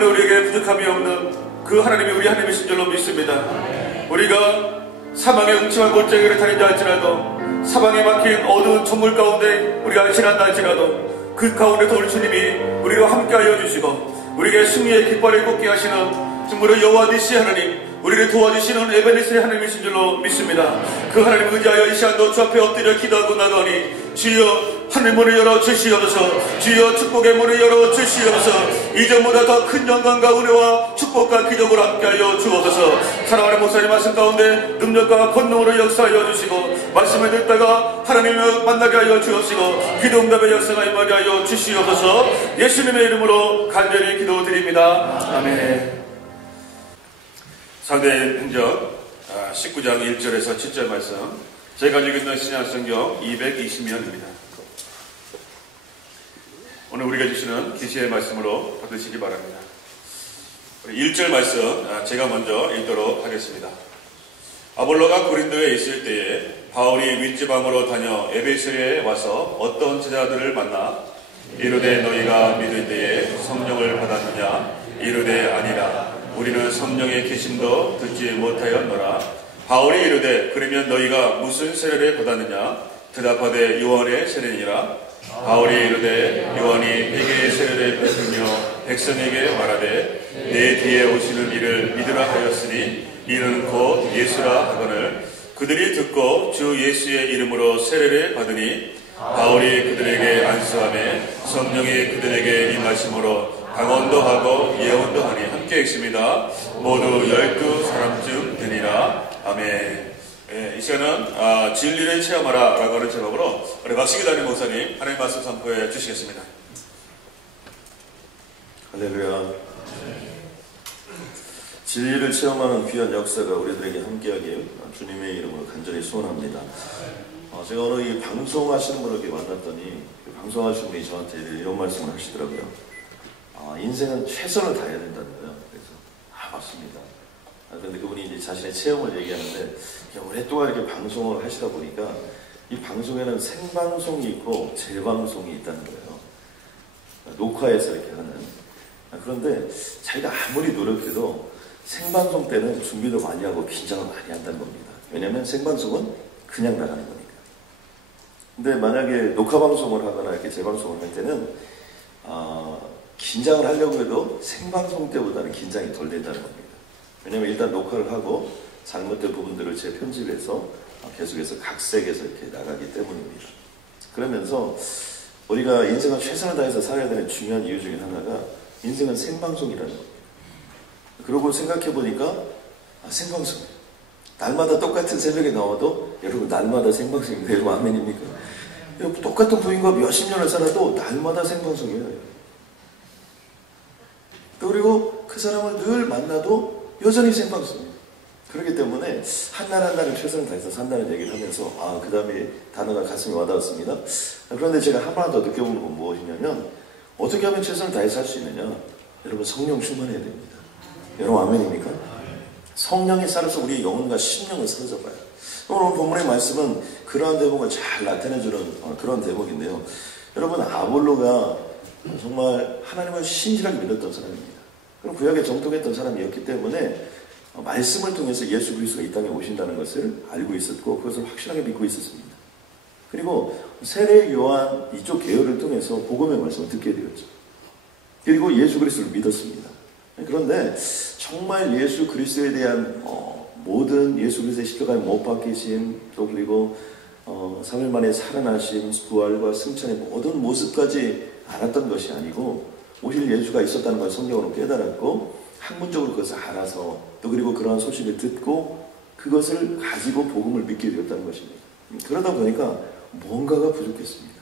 때문에 우리에게 부족함이 없는 그 하나님이 우리 하나님이신 줄로 믿습니다. 우리가 사망의 음침한 골짜기를 다닌다 할지라도, 사방에 막힌 어두운 천물 가운데 우리가 지난다 할지라도, 그 가운데서 우리 주님이 우리와 함께하여 주시고 우리에게 승리의 깃발을 꽂게 하시는 정말로 여호와 니시 하나님, 우리를 도와주시는 에베네셀의 하나님이신 줄로 믿습니다. 그 하나님 의지하여 이 시간도 주 앞에 엎드려 기도하고 나가니, 주여 하늘 문을 열어 주시옵소서. 주여 축복의 문을 열어 주시옵소서. 이전보다 더 큰 영광과 은혜와 축복과 기적을 함께하여 주옵소서. 사랑하는 목사님 말씀 가운데 능력과 권능으로 역사하여 주시고, 말씀을 듣다가 하나님을 만나게 하여 주옵시고, 기도 응답의 역사가 임하게 하여 주시옵소서. 예수님의 이름으로 간절히 기도드립니다. 아멘. 사도행전 19장 1절에서 7절 말씀, 제가 가지고 있는 신약성경 220면입니다. 오늘 우리가 주시는 계시의 말씀으로 받으시기 바랍니다. 1절 말씀 제가 먼저 읽도록 하겠습니다. 아볼로가 고린도에 있을 때에 바울이 윗지방으로 다녀 에베소에 와서 어떤 제자들을 만나 이르되 너희가 믿을 때에 성령을 받았느냐? 이르되 아니라 우리는 성령의 계심도 듣지 못하였노라. 바울이 이르되 그러면 너희가 무슨 세례를 받았느냐? 대답하되 요한의 세례니라. 바울이 이르되 요한이 회개의 세례를 베풀며 백성에게 말하되 내 뒤에 오시는 이를 믿으라 하였으니 이는 곧 예수라 하거늘 그들이 듣고 주 예수의 이름으로 세례를 받으니 바울이 그들에게 안수하며 성령이 그들에게 임하심으로 강언도 하고 예언도 하니 함께 읽습니다. 모두 12사람쯤 되니라. 아멘. 이 시간은 진리를 체험하라 라고 하는 제목으로 우리 박시기 담임 목사님 하나님 말씀 선포해 주시겠습니다. 할렐루야. 진리를 체험하는 귀한 역사가 우리들에게 함께하길 주님의 이름으로 간절히 소원합니다. 제가 오늘 이 방송하시는 분을 이렇게 만났더니 방송하시는 분이 저한테 이런 말씀을 하시더라고요. 인생은 최선을 다해야 된다는 거예요. 그래서 맞습니다. 그런데 그분이 이제 자신의 체험을 얘기하는데, 오랫동안 이렇게 방송을 하시다 보니까 이 방송에는 생방송이 있고 재방송이 있다는 거예요. 녹화해서 이렇게 하는. 그런데 자기가 아무리 노력해도 생방송 때는 준비도 많이 하고 긴장을 많이 한다는 겁니다. 왜냐하면 생방송은 그냥 나가는 거니까. 근데 만약에 녹화방송을 하거나 이렇게 재방송을 할 때는 긴장을 하려고 해도 생방송 때보다는 긴장이 덜 된다는 겁니다. 왜냐하면 일단 녹화를 하고 잘못된 부분들을 재편집해서 계속해서 각색해서 이렇게 나가기 때문입니다. 그러면서 우리가 인생을 최선을 다해서 살아야 되는 중요한 이유 중에 하나가 인생은 생방송이라는 겁니다. 그러고 생각해 보니까 생방송. 날마다 똑같은 새벽에 나와도 여러분 날마다 생방송입니다. 여러분 아멘입니까? 여러분 똑같은 부인과 몇십 년을 살아도 날마다 생방송이에요. 그리고 그 사람을 늘 만나도 여전히 생방송이에요. 그렇기 때문에 한 날 한 날을 최선을 다해서 산다는 얘기를 하면서 그 다음에 단어가 가슴에 와닿았습니다. 그런데 제가 하나 더 느껴보는 건 무엇이냐면 어떻게 하면 최선을 다해서 살 수 있느냐? 여러분 성령 충만해야 됩니다. 여러분 아멘입니까? 성령에 살아서 우리의 영혼과 심령을 사로잡아요. 오늘 본문의 말씀은 그러한 대목을 잘 나타내주는 그런 대목인데요. 여러분 아볼로가 정말 하나님을 신실하게 믿었던 사람입니다. 그럼 구약에 정통했던 사람이었기 때문에 말씀을 통해서 예수 그리스도가 이 땅에 오신다는 것을 알고 있었고 그것을 확실하게 믿고 있었습니다. 그리고 세례 요한 이쪽 계열을 통해서 복음의 말씀을 듣게 되었죠. 그리고 예수 그리스도를 믿었습니다. 그런데 정말 예수 그리스도에 대한 모든 예수 그리스도의 십자가에 못 박히심, 또 그리고 3일 만에 살아나심, 부활과 승천의 모든 모습까지 알았던 것이 아니고 오실 예수가 있었다는 걸 성경으로 깨달았고 학문적으로 그것을 알아서 또 그리고 그러한 소식을 듣고 그것을 가지고 복음을 믿게 되었다는 것입니다. 그러다 보니까 뭔가가 부족했습니다.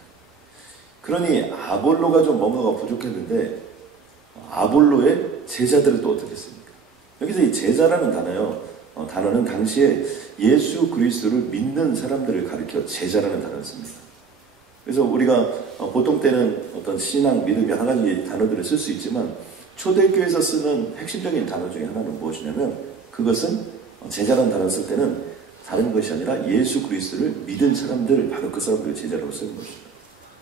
그러니 아볼로가 좀 뭔가가 부족했는데 아볼로의 제자들은 또 어떻게 했습니까? 여기서 이 제자라는 단어는 당시에 예수 그리스도를 믿는 사람들을 가리켜 제자라는 단어를 씁니다. 그래서 우리가 보통 때는 어떤 신앙, 믿음 여러 가지 단어들을 쓸 수 있지만 초대교회에서 쓰는 핵심적인 단어 중에 하나는 무엇이냐면 그것은 제자라는 단어를 쓸 때는 다른 것이 아니라 예수 그리스도를 믿은 사람들, 바로 그 사람들을 제자라고 쓰는 것입니다.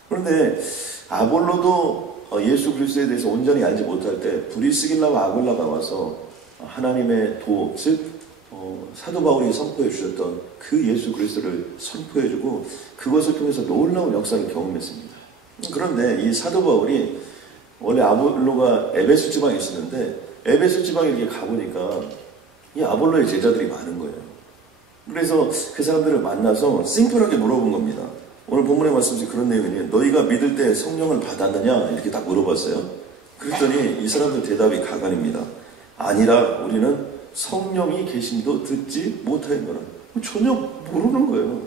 그런데 아볼로도 예수 그리스도에 대해서 온전히 알지 못할 때 브리스길라와 아굴라가 와서 하나님의 도, 즉 사도 바울이 선포해 주셨던 그 예수 그리스도를 선포해주고 그것을 통해서 놀라운 역사를 경험했습니다. 그런데 이 사도 바울이 원래 아볼로가 에베소 지방에 있었는데 에베소 지방에 이렇게 가보니까 이 아볼로의 제자들이 많은 거예요. 그래서 그 사람들을 만나서 심플하게 물어본 겁니다. 오늘 본문의 말씀이 그런 내용이에요. 너희가 믿을 때 성령을 받았느냐? 이렇게 딱 물어봤어요. 그랬더니 이 사람들 대답이 가관입니다. 아니라 우리는 성령이 계심도 듣지 못하였노라. 전혀 모르는 거예요.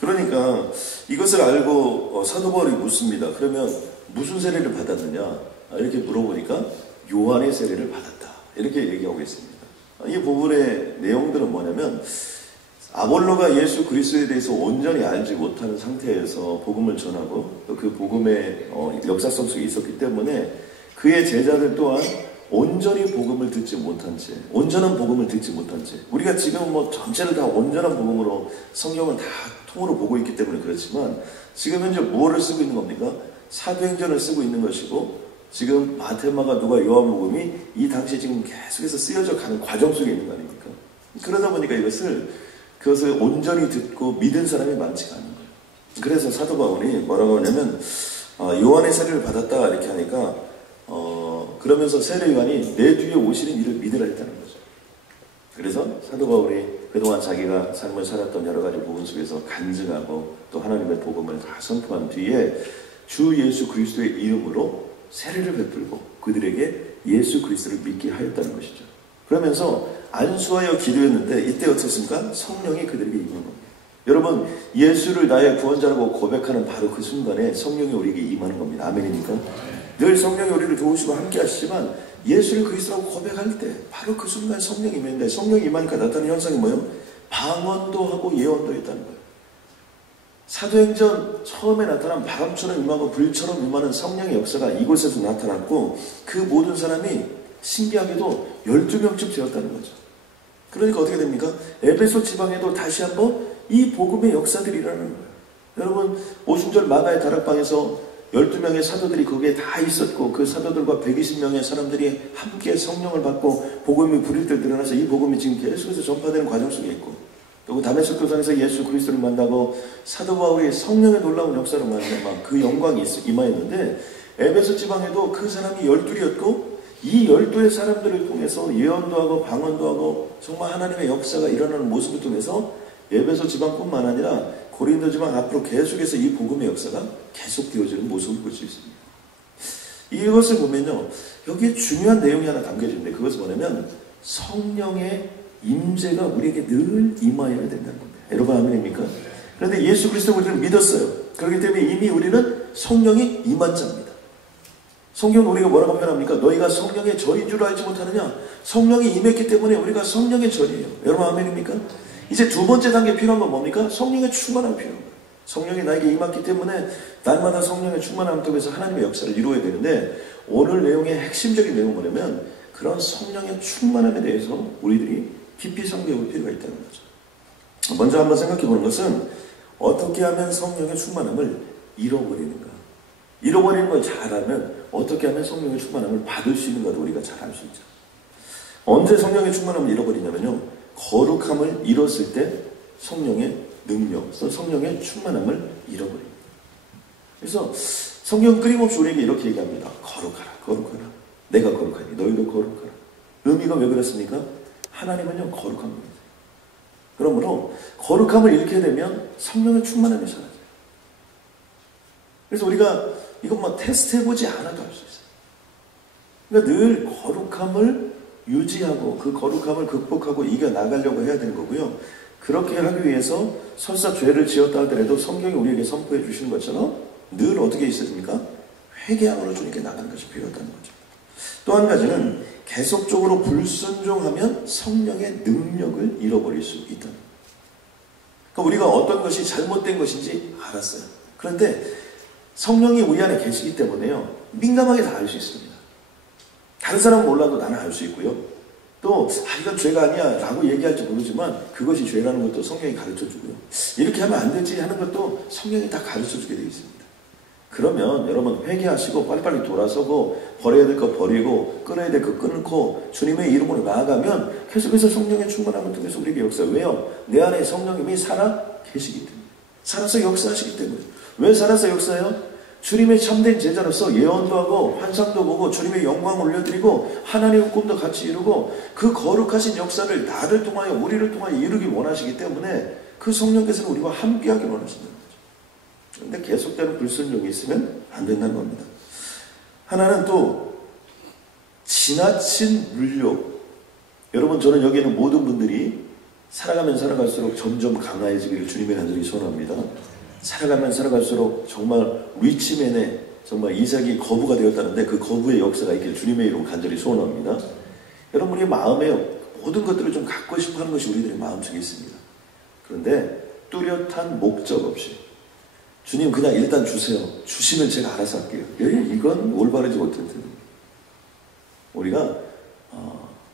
그러니까 이것을 알고 사도 바울이 묻습니다. 그러면 무슨 세례를 받았느냐? 이렇게 물어보니까 요한의 세례를 받았다. 이렇게 얘기하고 있습니다. 이 부분의 내용들은 뭐냐면 아볼로가 예수 그리스도에 대해서 온전히 알지 못하는 상태에서 복음을 전하고 또 그 복음의 역사성 속에 있었기 때문에 그의 제자들 또한 온전히 복음을 듣지 못한 채, 온전한 복음을 듣지 못한 채, 우리가 지금 전체를 다 온전한 복음으로 성경을 다 통으로 보고 있기 때문에 그렇지만 지금 현재 무엇을 쓰고 있는 겁니까? 사도행전을 쓰고 있는 것이고 지금 마테마가 누가 요한복음이 이 당시에 지금 계속해서 쓰여져 가는 과정 속에 있는 거 아닙니까? 그러다 보니까 그것을 온전히 듣고 믿은 사람이 많지가 않은 거예요. 그래서 사도 바울이 뭐라고 하냐면 요한의 세례를 받았다 이렇게 하니까 그러면서 세례 요한이 내 뒤에 오시는 이를 믿으라 했다는 거죠. 그래서 사도 바울이 그동안 자기가 삶을 살았던 여러 가지 부분 속에서 간증하고 또 하나님의 복음을 다 선포한 뒤에 주 예수 그리스도의 이름으로 세례를 베풀고 그들에게 예수 그리스도를 믿게 하였다는 것이죠. 그러면서 안수하여 기도했는데 이때 어떻습니까? 성령이 그들에게 임한 겁니다. 여러분 예수를 나의 구원자라고 고백하는 바로 그 순간에 성령이 우리에게 임하는 겁니다. 아멘입니까? 늘 성령이 우리를 도우시고 함께 하시지만 예수를 그리스도라고 고백할 때 바로 그 순간 성령이 임했는데 성령이 임하니까 나타나는 현상이 뭐예요? 방언도 하고 예언도 했다는 거예요. 사도행전 처음에 나타난 바람처럼 임하고 불처럼 임하는 성령의 역사가 이곳에서 나타났고 그 모든 사람이 신기하게도 12명쯤 되었다는 거죠. 그러니까 어떻게 됩니까? 에베소 지방에도 다시 한번 이 복음의 역사들이 일어나는 거예요. 여러분 오순절 마가의 다락방에서 12명의 사도들이 거기에 다 있었고 그 사도들과 120명의 사람들이 함께 성령을 받고 복음이 불일 때 드러나서 이 복음이 지금 계속해서 전파되는 과정 속에 있고 또 다메섹 도상에서 예수 그리스도를 만나고 사도 바울이 성령의 놀라운 역사를 만나 그 영광이 임하였는데 에베소 지방에도 그 사람이 12이었고 이 12의 사람들을 통해서 예언도 하고 방언도 하고 정말 하나님의 역사가 일어나는 모습을 통해서 에베소 지방뿐만 아니라 고린도 지방 앞으로 계속해서 이 복음의 역사가 계속되어지는 모습을 볼 수 있습니다. 이것을 보면요. 여기에 중요한 내용이 하나 담겨져 있는데 그것은 뭐냐면 성령의 임재가 우리에게 늘 임하여야 된다는 겁니다. 여러분 아멘입니까? 그런데 예수 그리스도를 우리는 믿었어요. 그렇기 때문에 이미 우리는 성령이 임한 자입니다. 성경은 우리가 뭐라고 표현합니까? 너희가 성령의 절인 줄 알지 못하느냐? 성령이 임했기 때문에 우리가 성령의 절이에요. 여러분 아멘입니까? 이제 두 번째 단계 필요한 건 뭡니까? 성령의 충만함이 필요한 거예요. 성령이 나에게 임했기 때문에 날마다 성령의 충만함을 통해서 하나님의 역사를 이루어야 되는데 오늘 내용의 핵심적인 내용은 뭐냐면 그런 성령의 충만함에 대해서 우리들이 깊이 상고해볼 필요가 있다는 거죠. 먼저 한번 생각해 보는 것은 어떻게 하면 성령의 충만함을 잃어버리는가? 잃어버리는 걸 잘 알면 어떻게 하면 성령의 충만함을 받을 수 있는가도 우리가 잘 알 수 있죠. 언제 성령의 충만함을 잃어버리냐면요. 거룩함을 잃었을 때 성령의 능력, 성령의 충만함을 잃어버립니다. 그래서 성경 끊임없이 우리에게 이렇게 얘기합니다. 거룩하라, 거룩하라. 내가 거룩하니 너희도 거룩하라. 의미가 왜 그렇습니까? 하나님은요 거룩한 겁니다. 그러므로 거룩함을 잃게 되면 성령의 충만함이 사라져요. 그래서 우리가 이것 테스트해보지 않아도 알 수 있어요. 그러니까 늘 거룩함을 유지하고 그 거룩함을 극복하고 이겨나가려고 해야 되는 거고요. 그렇게 하기 위해서 설사 죄를 지었다 하더라도 성경이 우리에게 선포해 주시는 것처럼 늘 어떻게 있어야 됩니까? 회개함으로 주님께 나가는 것이 필요하다는 거죠. 또 한 가지는 계속적으로 불순종하면 성령의 능력을 잃어버릴 수 있다는 거예요. 그러니까 우리가 어떤 것이 잘못된 것인지 알았어요. 그런데 성령이 우리 안에 계시기 때문에요. 민감하게 다 알 수 있습니다. 다른 사람은 몰라도 나는 알 수 있고요. 또 이건 죄가 아니야 라고 얘기할지 모르지만 그것이 죄라는 것도 성령이 가르쳐주고요. 이렇게 하면 안 되지 하는 것도 성령이 다 가르쳐주게 되어 있습니다. 그러면 여러분 회개하시고 빨리빨리 돌아서고 버려야 될 거 버리고 끊어야 될 거 끊고 주님의 이름으로 나아가면 계속해서 성령의 충만함을 통해서 우리에게 역사해요. 왜요? 내 안에 성령님이 살아 계시기 때문에. 살아서 역사하시기 때문에. 왜 살아서 역사해요? 주님의 참된 제자로서 예언도 하고 환상도 보고 주님의 영광을 올려드리고 하나님의 꿈도 같이 이루고 그 거룩하신 역사를 나를 통하여 우리를 통하여 이루기 원하시기 때문에 그 성령께서는 우리와 함께하기 원하신다는 거죠. 그런데 계속되는 불순종이 있으면 안 된다는 겁니다. 하나는 또 지나친 물욕. 여러분, 저는 여기 있는 모든 분들이 살아가면 살아갈수록 점점 강화해지기를 주님의 간절히 소원합니다. 살아가면 살아갈수록 정말 리치맨의 정말 이삭이 거부가 되었다는데 그 거부의 역사가 있기를 주님의 이름 간절히 소원합니다. 여러분의 마음에 모든 것들을 좀 갖고 싶어 하는 것이 우리들의 마음속에 있습니다. 그런데 뚜렷한 목적 없이 주님 그냥 일단 주세요. 주시면 제가 알아서 할게요. 이건 올바르지 못한 텐데. 우리가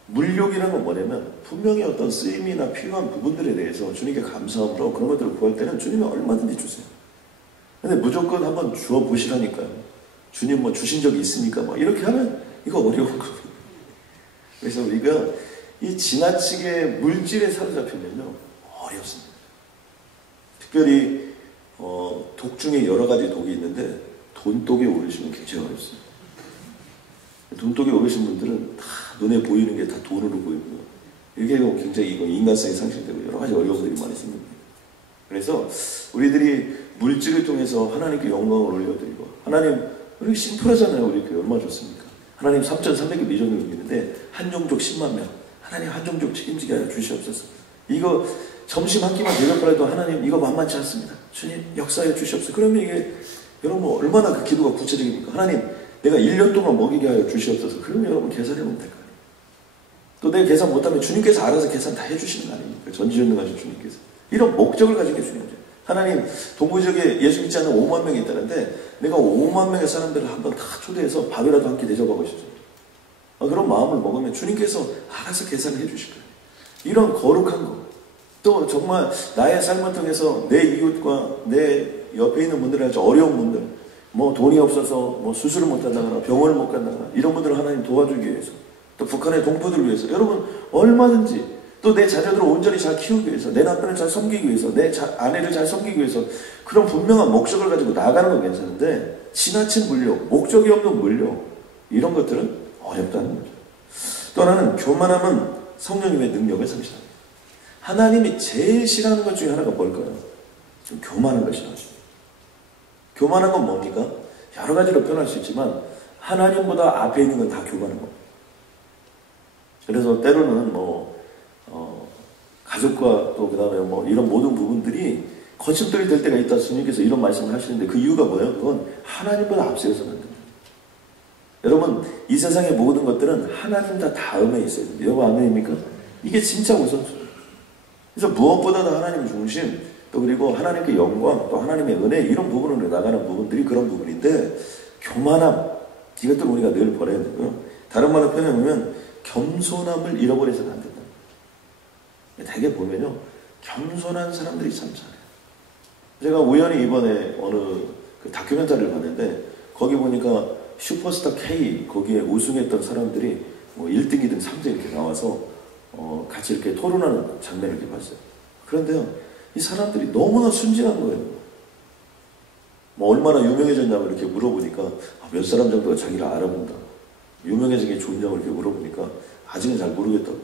물욕이라는 건 뭐냐면 분명히 어떤 쓰임이나 필요한 부분들에 대해서 주님께 감사함으로 그런 것들을 구할 때는 주님이 얼마든지 주세요. 근데 무조건 한번 주어 보시라니까요. 주님 뭐 주신 적이 있으니까 뭐 이렇게 하면 이거 어려운 거예요. 그래서 우리가 이 지나치게 물질에 사로잡히면요 어렵습니다. 특별히 독 중에 여러 가지 독이 있는데 돈독에 오르시면 굉장히 어렵습니다. 돈독에 오르신 분들은 다 눈에 보이는 게 다 돈으로 보이고요. 이게 굉장히 인간성이 상실되고 여러 가지 어려움들이 많이 생깁니다. 그래서 우리들이 물질을 통해서 하나님께 영광을 올려드리고 하나님, 우리 심플하잖아요. 우리 교회 얼마나 좋습니까? 하나님 3,300개 미전을 있는데 한종족 10만 명 하나님 한종족 책임지게 하여 주시옵소서. 이거 점심 한 끼만 대접하라도 하나님 이거 만만치 않습니다. 주님 역사해 주시옵소서. 그러면 이게 여러분 얼마나 그 기도가 구체적입니까? 하나님 내가 1년 동안 먹이게 하여 주시옵소서. 그러면 여러분 계산해보면 될 거예요. 또 내가 계산 못하면 주님께서 알아서 계산 다 해주시는 거 아닙니까? 전지전능하신 주님께서. 이런 목적을 가진 게 중요하죠. 하나님 동부 지역에 예수 믿지 않는 5만 명이 있다는데 내가 5만 명의 사람들을 한번 다 초대해서 밥이라도 함께 대접하고 싶죠. 그런 마음을 먹으면 주님께서 알아서 계산을 해주실 거예요. 이런 거룩한 거. 또 정말 나의 삶을 통해서 내 이웃과 내 옆에 있는 분들이 아주 어려운 분들, 뭐 돈이 없어서 뭐 수술을 못 한다거나 병원을 못 간다거나 이런 분들을 하나님 도와주기 위해서, 또 북한의 동포들을 위해서 여러분 얼마든지, 또 내 자녀들을 온전히 잘 키우기 위해서, 내 남편을 잘 섬기기 위해서, 내 아내를 잘 섬기기 위해서 그런 분명한 목적을 가지고 나아가는 건 괜찮은데 지나친 물욕, 목적이 없는 물욕, 이런 것들은 어렵다는 거죠. 또 하나는 교만함은 성령님의 능력을 상실합니다. 하나님이 제일 싫어하는 것 중에 하나가 뭘까요? 좀 교만한 것이 나옵니다. 교만한 건 뭡니까? 여러 가지로 표현할 수 있지만 하나님보다 앞에 있는 건 다 교만한 겁니다. 그래서 때로는 가족과 또 그 다음에 이런 모든 부분들이 거침돌이 될 때가 있다. 주님께서 이런 말씀을 하시는데 그 이유가 뭐예요? 그건 하나님보다 앞세워서는 안 됩니다. 여러분 이 세상의 모든 것들은 하나님 다 다음에 있어야 됩니다. 여러분 아멘입니까? 이게 진짜 우선순위예요. 그래서 무엇보다도 하나님 중심, 또 그리고 하나님께 영광, 또 하나님의 은혜, 이런 부분으로 나가는 부분들이 그런 부분인데, 교만함, 이것들 우리가 늘 버려야 되고요. 다른 말로 표현해보면 겸손함을 잃어버려서는 안 된다. 대개 보면요, 겸손한 사람들이 참 잘해요. 제가 우연히 이번에 어느 그 다큐멘터리를 봤는데 거기 보니까 슈퍼스타 K 거기에 우승했던 사람들이 1등, 2등, 3등 이렇게 나와서 같이 이렇게 토론하는 장면을 이렇게 봤어요. 그런데요, 이 사람들이 너무나 순진한 거예요. 얼마나 유명해졌냐고 이렇게 물어보니까 몇 사람 정도가 자기를 알아본다. 유명해진 게 좋냐고 이렇게 물어보니까 아직은 잘 모르겠다고.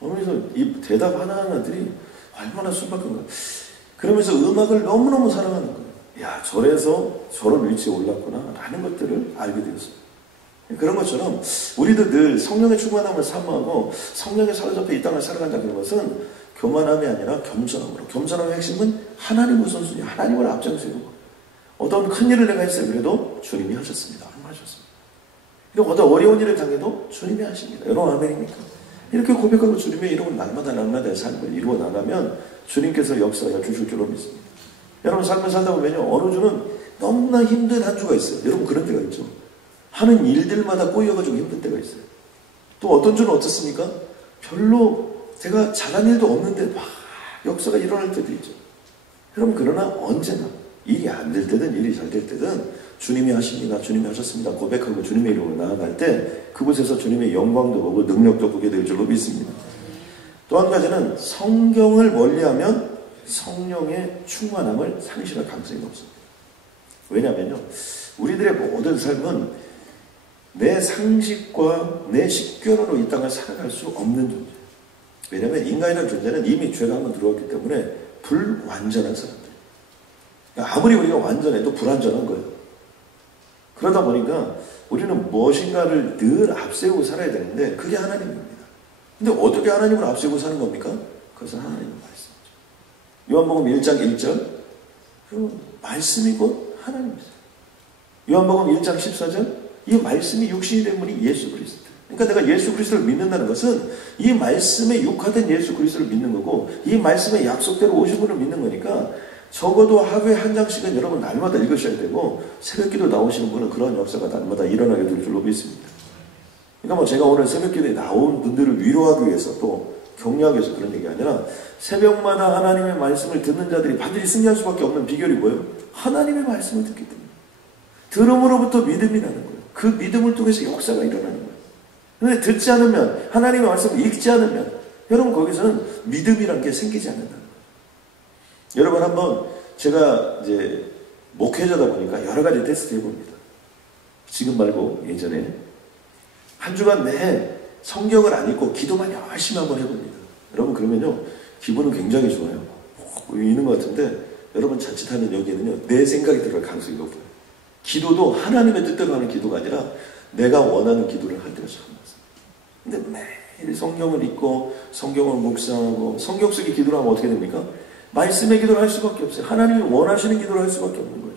그러면서 이 대답 하나하나들이 얼마나 순박한 거예요. 그러면서 음악을 너무너무 사랑하는 거예요. 야, 저래서 저런 위치에 올랐구나 라는 것들을 알게 되었어요. 그런 것처럼 우리도 늘 성령의 충만함을 사모하고 성령의 사로잡혀 이 땅을 살아간다는 것은 교만함이 아니라 겸손함으로. 겸손함의 핵심은 하나님 우선순위, 하나님을 앞장세우고 어떤 큰 일을 내가 했어요. 그래도 주님이 하셨습니다. 얼마나 좋습니다. 그리고 어떤 어려운 일을 당해도 주님이 하십니다. 여러분 아멘입니까? 이렇게 고백하고 주님의 이름으로 날마다의 삶을 이루어 나가면 주님께서 역사하여 주실 줄로 믿습니다. 여러분 삶을 살다 보면요, 어느 주는 너무나 힘든 한 주가 있어요. 여러분 그런 때가 있죠. 하는 일들마다 꼬여가지고 힘든 때가 있어요. 또 어떤 주는 어떻습니까? 별로 제가 잘한 일도 없는데 막 역사가 일어날 때도 있죠. 여러분 그러나 언제나 일이 안 될 때든 일이 잘 될 때든 주님이 하십니다. 주님이 하셨습니다. 고백하고 주님의 이름으로 나아갈 때 그곳에서 주님의 영광도 보고 능력도 보게 될 줄로 믿습니다. 또 한 가지는 성경을 멀리하면 성령의 충만함을 상실할 가능성이 높습니다. 왜냐하면요, 우리들의 모든 삶은 내 상식과 내 식견으로 이 땅을 살아갈 수 없는 존재. 왜냐하면 인간이라는 존재는 이미 죄가 한번 들어왔기 때문에 불완전한 사람들. 아무리 우리가 완전해도 불완전한 거예요. 그러다 보니까 우리는 무엇인가를 늘 앞세우고 살아야 되는데 그게 하나님입니다. 근데 어떻게 하나님을 앞세우고 사는 겁니까? 그것은 하나님의 말씀이죠. 요한복음 1장 1절, 그 말씀이 곧 하나님이세요. 요한복음 1장 14절, 이 말씀이 육신이 된 분이 예수 그리스도. 그러니까 내가 예수 그리스도를 믿는다는 것은 이 말씀에 육화된 예수 그리스도를 믿는 거고, 이 말씀의 약속대로 오신 분을 믿는 거니까 적어도 하루에 한 장씩은 여러분 날마다 읽으셔야 되고, 새벽기도 나오시는 분은 그런 역사가 날마다 일어나게 될 줄로 믿습니다. 그러니까 뭐 제가 오늘 새벽기도에 나온 분들을 위로하기 위해서 또 격려하기 위해서 그런 얘기 아니라, 새벽마다 하나님의 말씀을 듣는 자들이 반드시 승리할 수밖에 없는 비결이 뭐예요? 하나님의 말씀을 듣기 때문에. 들음으로부터 믿음이 나는 거예요. 그 믿음을 통해서 역사가 일어나는 거예요. 그런데 듣지 않으면, 하나님의 말씀을 읽지 않으면 여러분 거기서는 믿음이란 게 생기지 않는다는 거예요. 여러분 한번 제가 이제 목회자다 보니까 여러 가지 테스트 해봅니다. 지금 말고 예전에 한 주간 내 성경을 안 읽고 기도만 열심히 한번 해봅니다. 여러분 그러면요 기분은 굉장히 좋아요. 있는 것 같은데 여러분 자칫하면 여기에는요 내 생각이 들어갈 가능성이 높아요. 기도도 하나님의 뜻대로 하는 기도가 아니라 내가 원하는 기도를 할 때가 참 많습니다. 근데 매일 성경을 읽고 성경을 묵상하고 성경 속의 기도를 하면 어떻게 됩니까? 말씀의 기도를 할 수밖에 없어요. 하나님이 원하시는 기도를 할 수밖에 없는 거죠.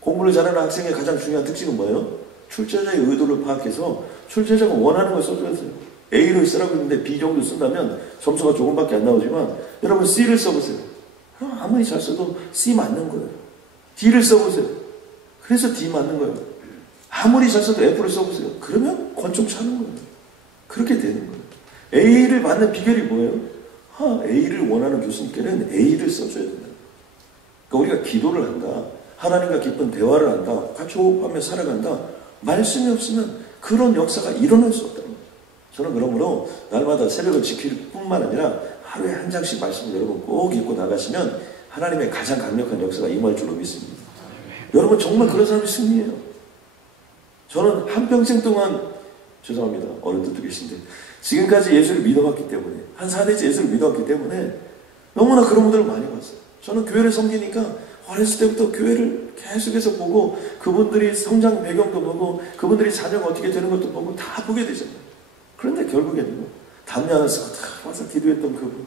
공부를 잘하는 학생의 가장 중요한 특징은 뭐예요? 출제자의 의도를 파악해서 출제자가 원하는 걸 써줘야 돼요. A를 쓰라고 했는데 B 정도 쓴다면 점수가 조금밖에 안 나오지만 여러분 C를 써보세요. 아무리 잘 써도 C 맞는 거예요. D를 써보세요. 그래서 D 맞는 거예요. 아무리 잘 써도 F를 써보세요. 그러면 권총 차는 거예요. 그렇게 되는 거예요. A를 받는 비결이 뭐예요? A를 원하는 교수님께는 A를 써줘야 된다. 그러니까 우리가 기도를 한다. 하나님과 깊은 대화를 한다. 같이 호흡하며 살아간다. 말씀이 없으면 그런 역사가 일어날 수 없다는 거예요. 저는 그러므로 날마다 새벽을 지킬 뿐만 아니라 하루에 한 장씩 말씀을 여러분 꼭 읽고 나가시면 하나님의 가장 강력한 역사가 임할 줄로 믿습니다. 여러분 정말 그런 사람이 승리해요. 저는 한평생 동안 죄송합니다. 어른들도 계신데 지금까지 예수를 믿어왔기 때문에 한 4대째 예수를 믿어왔기 때문에 너무나 그런 분들을 많이 봤어요. 저는 교회를 섬기니까 어렸을 때부터 교회를 계속해서 보고 그분들이 성장 배경도 보고 그분들이 자녀가 어떻게 되는 것도 보고 다 보게 되잖아요. 그런데 결국에는 담요 하나 쓰고 다 와서 기도했던 그분,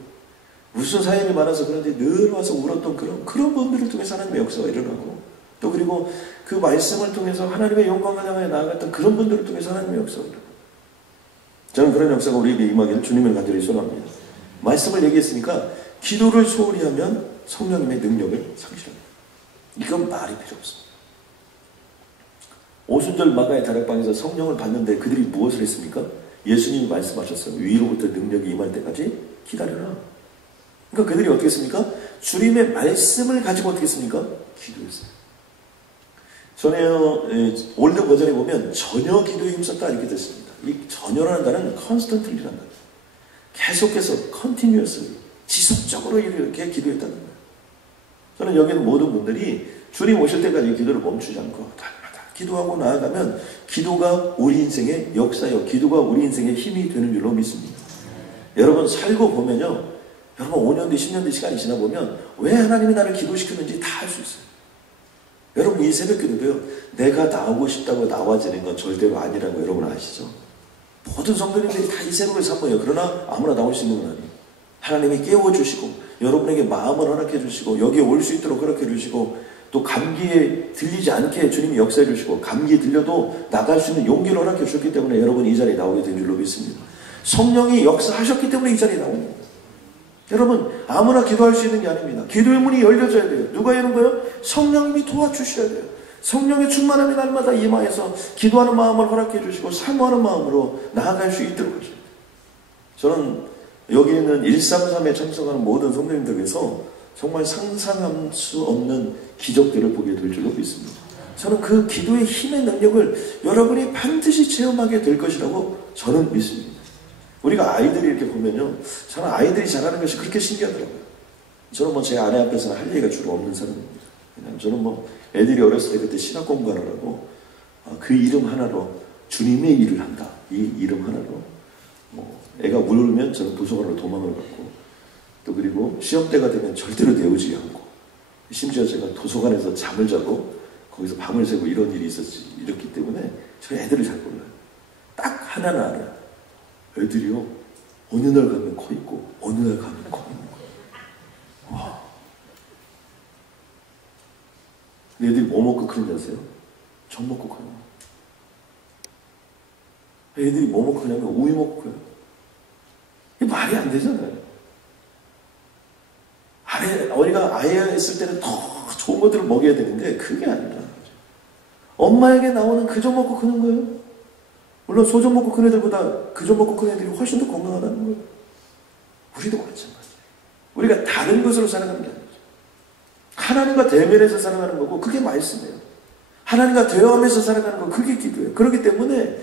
무슨 사연이 많아서 그런지 늘 와서 울었던 그런 분들을 통해서 하나님의 역사가 일어나고, 또 그리고 그 말씀을 통해서 하나님의 영광을 향해 나아갔던 그런 분들을 통해서 하나님의 역사가 일어나고, 저는 그런 역사가 우리에게 임하기를 주님을 간절히 소원합니다. 말씀을 얘기했으니까 기도를 소홀히 하면 성령님의 능력을 상실합니다. 이건 말이 필요 없습니다. 오순절 마가의 다락방에서 성령을 받는데 그들이 무엇을 했습니까? 예수님이 말씀하셨어요. 위로부터 능력이 임할 때까지 기다려라. 그러니까 그들이 어떻게 했습니까? 주님의 말씀을 가지고 어떻게 했습니까? 기도했어요. 전에 올드 버전에 보면 전혀 기도에 힘썼다 이렇게 됐습니다. 이 전혀라는 단어는 constantly라는 단어. 계속해서 continuously 지속적으로 이렇게 기도했다는 거예요. 저는 여기 있는 모든 분들이 주님 오실 때까지 기도를 멈추지 않고 날마다 기도하고 나아가면 기도가 우리 인생의 역사요, 기도가 우리 인생의 힘이 되는 줄로 믿습니다. 여러분 살고 보면요, 여러분 5년 뒤 10년 뒤 시간이 지나 보면 왜 하나님이 나를 기도시켰는지 다 알 수 있어요. 여러분 이 새벽 기도도요, 내가 나오고 싶다고 나와지는 건 절대로 아니라는 거 여러분 아시죠? 모든 성도님들이 다 이 새벽을 삼모해요. 그러나 아무나 나올 수 있는 건 아니에요. 하나님이 깨워주시고 여러분에게 마음을 허락해 주시고 여기에 올 수 있도록 허락해 주시고, 또 감기에 들리지 않게 주님이 역사해 주시고 감기에 들려도 나갈 수 있는 용기를 허락해 주셨기 때문에 여러분이 이 자리에 나오게 된 줄로 믿습니다. 성령이 역사하셨기 때문에 이 자리에 나옵니다. 여러분 아무나 기도할 수 있는 게 아닙니다. 기도의 문이 열려져야 돼요. 누가 여는 거예요? 성령님이 도와주셔야 돼요. 성령의 충만함이 날마다 임하여서 기도하는 마음을 허락해 주시고 사모하는 마음으로 나아갈 수 있도록 하셔야 돼요. 저는 여기 있는 133에 참석하는 모든 성도님들께서 정말 상상할 수 없는 기적들을 보게 될 줄로 믿습니다. 저는 그 기도의 힘의 능력을 여러분이 반드시 체험하게 될 것이라고 저는 믿습니다. 우리가 아이들이 이렇게 보면요, 저는 아이들이 잘하는 것이 그렇게 신기하더라고요. 저는 뭐 제 아내 앞에서는 할 얘기가 주로 없는 사람입니다. 왜냐하면 저는 뭐 애들이 어렸을 때 그때 신학 공부하느라고 그 이름 하나로 주님의 일을 한다, 이 이름 하나로 뭐 애가 울면 저는 도서관으로 도망을 갔고, 또 그리고 시험 때가 되면 절대로 내오지 않고, 심지어 제가 도서관에서 잠을 자고 거기서 밤을 새고 이런 일이 이렇기 때문에 저희 애들을 잘 몰라요. 딱 하나는 알아요. 애들이요, 어느 날 가면 코 있고 어느 날 가면 코 있는 거예요. 와. 애들이 뭐 먹고 크는지 아세요? 젖 먹고 커요. 애들이 뭐 먹고 크냐면 우유 먹고 커요. 이게 말이 안 되잖아요. 어리가 아이가 있을 때는 더 좋은 것들을 먹여야 되는데 그게 아니라 엄마에게 나오는 그 젖 먹고 크는 거예요. 물론 소젖 먹고 큰 애들보다 그 젖 먹고 큰 애들이 훨씬 더 건강하다는 거예요. 우리도 마찬가지예요. 우리가 다른 것으로 살아가는 게 아니죠. 하나님과 대면해서 살아가는 거고 그게 말씀이에요. 하나님과 대화하면서 살아가는 거 그게 기도예요. 그렇기 때문에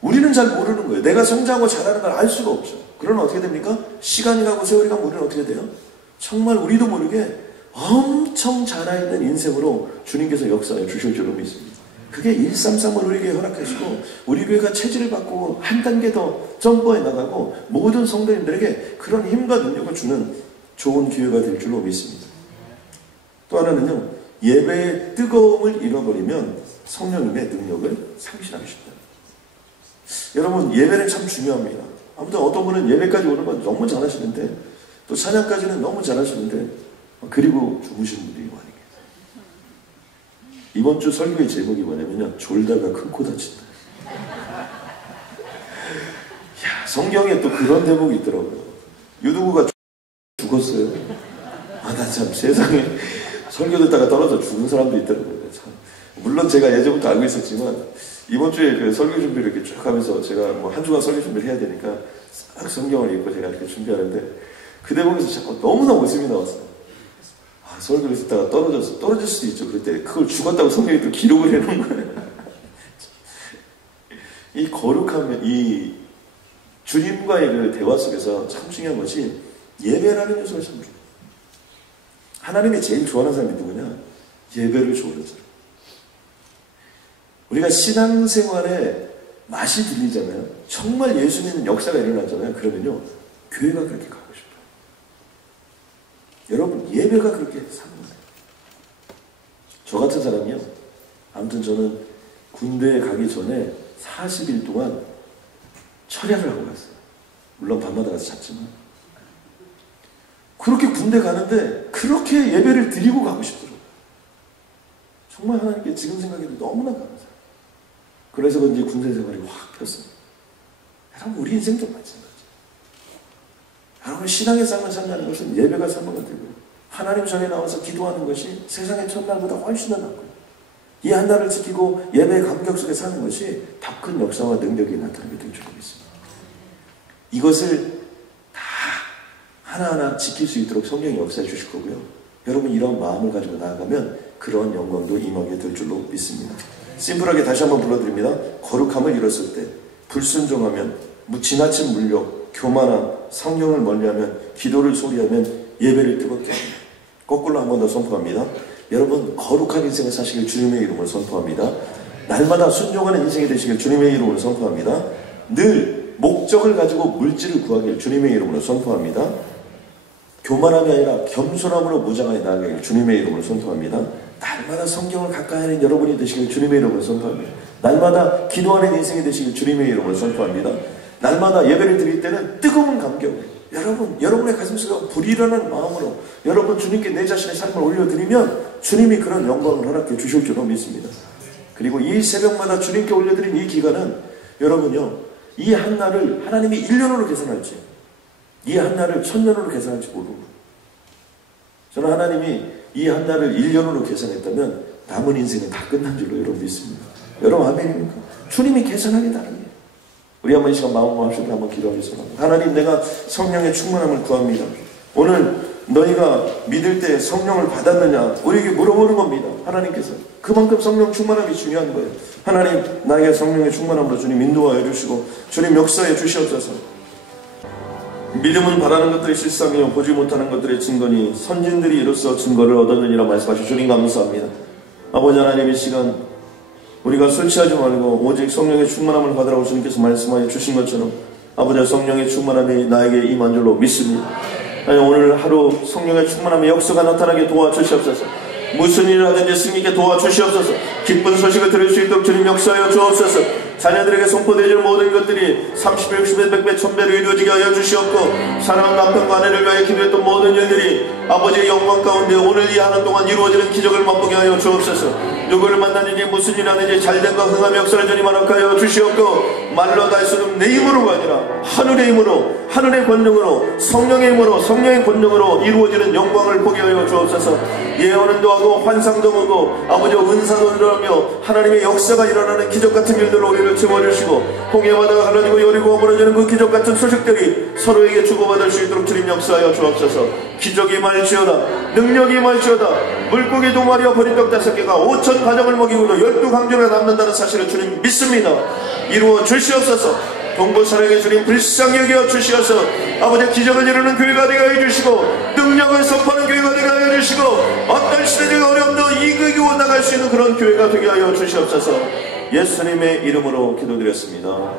우리는 잘 모르는 거예요. 내가 성장하고 잘하는 걸 알 수가 없죠. 그러면 어떻게 됩니까? 시간이 가고 세월이 가면 우리는 어떻게 돼요? 정말 우리도 모르게 엄청 자라있는 인생으로 주님께서 역사해 주실 줄로 믿습니다. 그게 133을 우리에게 허락하시고 우리 교회가 체질을 바꾸고 한 단계 더 점프해 나가고 모든 성도님들에게 그런 힘과 능력을 주는 좋은 기회가 될 줄로 믿습니다. 또 하나는요, 예배의 뜨거움을 잃어버리면 성령님의 능력을 상실하기 쉽다. 여러분, 예배는 참 중요합니다. 아무튼 어떤 분은 예배까지 오는 건 너무 잘하시는데 또 찬양까지는 너무 잘하시는데 그리고 주무시는 분들이 많이 계세요. 이번 주 설교의 제목이 뭐냐면요, 졸다가 큰 코 다친다. 야, 성경에 또 그런 대목이 있더라고요. 유두부가 죽었어요. 아, 나 참 세상에 설교 듣다가 떨어져 죽은 사람도 있더라고요. 참. 물론 제가 예전부터 알고 있었지만 이번 주에 그 설교 준비를 이렇게 쭉 하면서 제가 뭐 한 주간 설교 준비를 해야 되니까 싹 성경을 읽고 제가 이렇게 준비하는데 그 대목에서 자꾸 너무나 웃음이 나왔어요. 아, 설교를 듣다가 떨어질 수도 있죠. 그럴 때 그걸 죽었다고 성경이 또 기록을 해놓은 거예요. 이 거룩함, 이 주님과의 그 대화 속에서 참 중요한 것이 예배라는 요소가 참 중요해요. 하나님이 제일 좋아하는 사람이 누구냐? 예배를 좋아하는 사람. 우리가 신앙생활에 맛이 들리잖아요. 정말 예수 믿는 역사가 일어나잖아요. 그러면요, 교회가 그렇게 가고 싶어요. 여러분, 예배가 그렇게 사는 거예요. 저 같은 사람이요, 아무튼 저는 군대에 가기 전에 40일 동안 철야를 하고 갔어요. 물론 밤마다 가서 잤지만 그렇게 군대 가는데 그렇게 예배를 드리고 가고 싶더라고요. 정말 하나님께 지금 생각해도 너무나 감사해요. 그래서 그런지 군대 생활이 확 폈어요. 여러분, 우리 인생도 마찬가지예요. 여러분, 신앙의 삶을 산다는 것은 예배가 삶아가 되고요, 하나님 전에 나와서 기도하는 것이 세상의 첫날보다 훨씬 더 낫고요, 이 한 날을 지키고 예배의 감격 속에 사는 것이 더 큰 역사와 능력이 나타나게 될 줄 믿습니다. 이것을 다 하나하나 지킬 수 있도록 성령이 역사해 주실 거고요, 여러분 이런 마음을 가지고 나아가면 그런 영광도 임하게 될 줄로 믿습니다. 심플하게 다시 한번 불러드립니다. 거룩함을 잃었을 때, 불순종하면, 지나친 물욕, 교만함, 성령을 멀리하면, 기도를 소리하면, 예배를 뜨겁게 합니다. 거꾸로 한 번 더 선포합니다. 여러분, 거룩한 인생을 사시길 주님의 이름으로 선포합니다. 날마다 순종하는 인생이 되시길 주님의 이름으로 선포합니다. 늘 목적을 가지고 물질을 구하길 주님의 이름으로 선포합니다. 교만함이 아니라 겸손함으로 무장하여 나아가길 주님의 이름으로 선포합니다. 날마다 성경을 가까이 하는 여러분이 되시길 주님의 이름으로 선포합니다. 날마다 기도하는 인생이 되시길 주님의 이름으로 선포합니다. 날마다 예배를 드릴 때는 뜨거운 감격, 여러분의 가슴속에 불이 일어나는 마음으로 여러분 주님께 내 자신의 삶을 올려드리면 주님이 그런 영광을 허락해 주실 줄로 믿습니다. 그리고 이 새벽마다 주님께 올려드린 이 기간은 여러분요, 이 한 날을 하나님이 1년으로 계산할지, 이 한 날을 1000년으로 계산할지 모르고, 저는 하나님이 이 한 날을 1년으로 계산했다면 남은 인생은 다 끝난 줄로 여러분 믿습니다. 여러분 아멘입니까? 주님이 계산하기 다릅니다. 우리 한번 이 시간 마음과 합심을 한번 기도하겠습니다. 하나님, 내가 성령의 충만함을 구합니다. 오늘 너희가 믿을 때 성령을 받았느냐 우리에게 물어보는 겁니다. 하나님께서 그만큼 성령 충만함이 중요한 거예요. 하나님, 나에게 성령의 충만함으로 주님 인도하여 주시고 주님 역사해 주시옵소서. 믿음은 바라는 것들의 실상이요 보지 못하는 것들의 증거니 선진들이 이로써 증거를 얻었느니라 말씀하시고 주님 감사합니다. 아버지 하나님, 이 시간 우리가 술 취하지 말고 오직 성령의 충만함을 받으라고 주님께서 말씀하여 주신 것처럼 아버지, 성령의 충만함이 나에게 임한 줄로 믿습니다. 오늘 하루 성령의 충만함의 역사가 나타나게 도와주시옵소서. 무슨 일을 하든지 승리있게 도와주시옵소서. 기쁜 소식을 들을 수 있도록 주님 역사하여 주옵소서. 자녀들에게 선포되질 모든 것들이 30배, 60배, 100배, 1000배로 이루어지게 하여 주시옵고, 사랑하는 남편과 아내를 위하여 기도했던 모든 일들이 아버지의 영광 가운데 오늘 이 하루 동안 이루어지는 기적을 맛보게 하여 주옵소서. 누구를 만나든지 무슨 일을 하든지 잘됨과 흥함의 역사를 주님 허락하여 주시옵고, 말로 다 할 수 없는 내 힘으로가 아니라 하늘의 힘으로, 하늘의 권능으로, 성령의 힘으로, 성령의 권능으로 이루어지는 영광을 보게 하여 주옵소서. 예언도 하고 환상도 보고 아버지 은사도 일어나며 하나님의 역사가 일어나는 기적같은 일들로 우리를 채워주시고, 홍해바다가 갈라지고 여리고가 무너지는 그 기적같은 소식들이 서로에게 주고받을 수 있도록 주님 역사하여 주옵소서. 기적이 말지어다, 능력이 말지어다. 물고기 2마리와 버린떡 5개가 5천 가정을 먹이고도 12강조가 남는다는 사실을 주님 믿습니다. 이루어 주시옵소서. 동부사령에 주님 불쌍히 여겨 주시어서 아버지 기적을 이루는 교회가 되게 해주시고, 능력을 선포하는 교회가 되게 하여 주시고, 어떤 시대적 어려움도 이기고 나갈 수 있는 그런 교회가 되게 하여 주시옵소서. 예수님의 이름으로 기도드렸습니다.